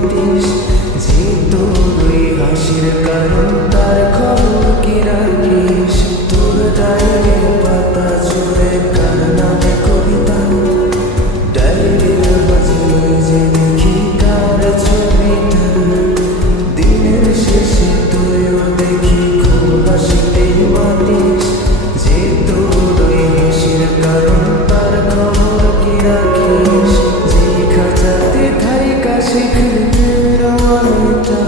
মাতিস, যে তোর ওই হাসির কারণ তার খবর কি রাখিস? তোর ডায়ের পাতা জুড়ে কার নামে কবিতা, ডায়ের বাজলে যে দেখি কার ছবিটা, দিনের শেষে তুইও দেখি খুব হাসিতেই মাতিস, যে তোর ওই হাসির কারণ তার খবর কি রাখিস? যে খাঁচাতে থাইকা শিখলি রমানটা,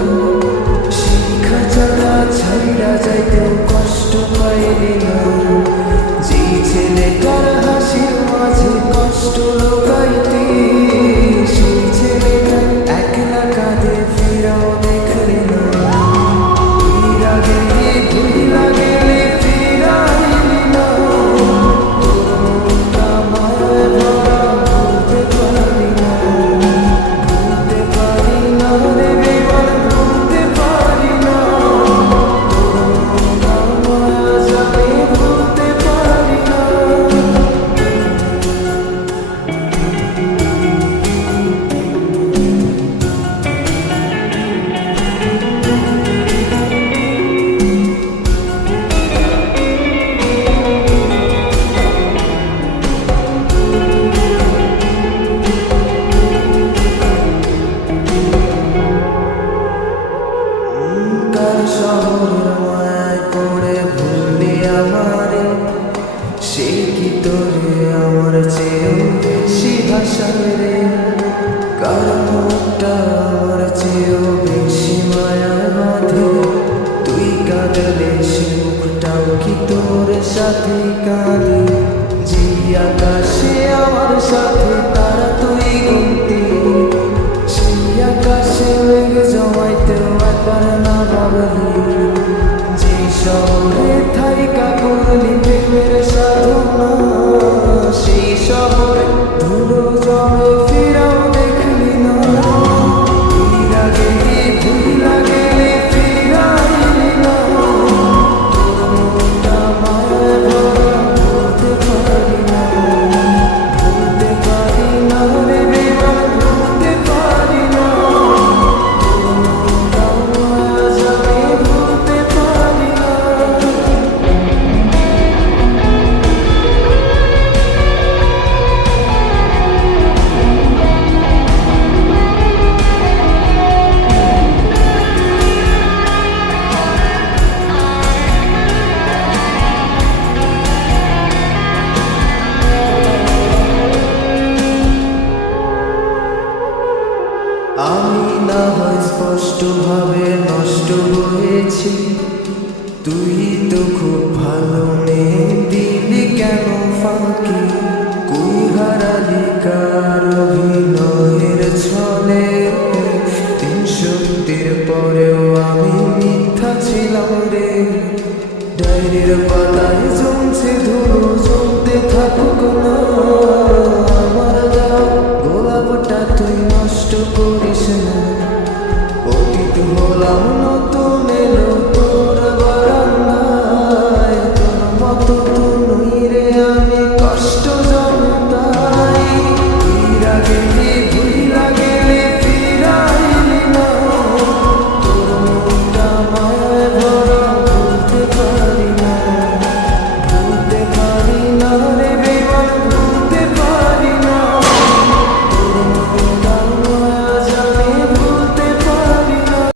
সেই খাঁচাটা ছাইরা যাইতেও কষ্ট পাইলি না, যে ছেলেটার হাসির মাঝে কষ্ট লুকাইতি, সেই ছেলেটা একলা কাঁদে ফিরাও দেখলি না। ফিরা গেলি ভুইলা গেলি ফিরাইলি না, তোর মনটা মায়ায় ভরা ভুলতে পারি না, ভুলতে পারি না রে বেবার, ভুলতে পারি না, তোর মনটা মায়া জানি ভুলতে পারি না। কার শহরের মায়ায় পড়ে ভুললি আমারে, সে কি তোরে আমার চেয়েও বেশি ভাষায় রে? কার মুখটা আমার চেয়েও বেশি মায়ায় বাঁধে, তুই কাঁদলে সে মুখটাও কি তোর সাথে কাঁদে? যে আকাশে আমার সাথে তারা তুই গুনতি, সেই আকাশে মেঘ জমাইতেও একবার না ভাবলি, যে শহরে থাইকা করলি প্রেমের সাধনা, সেই শহরে ধুলো জমে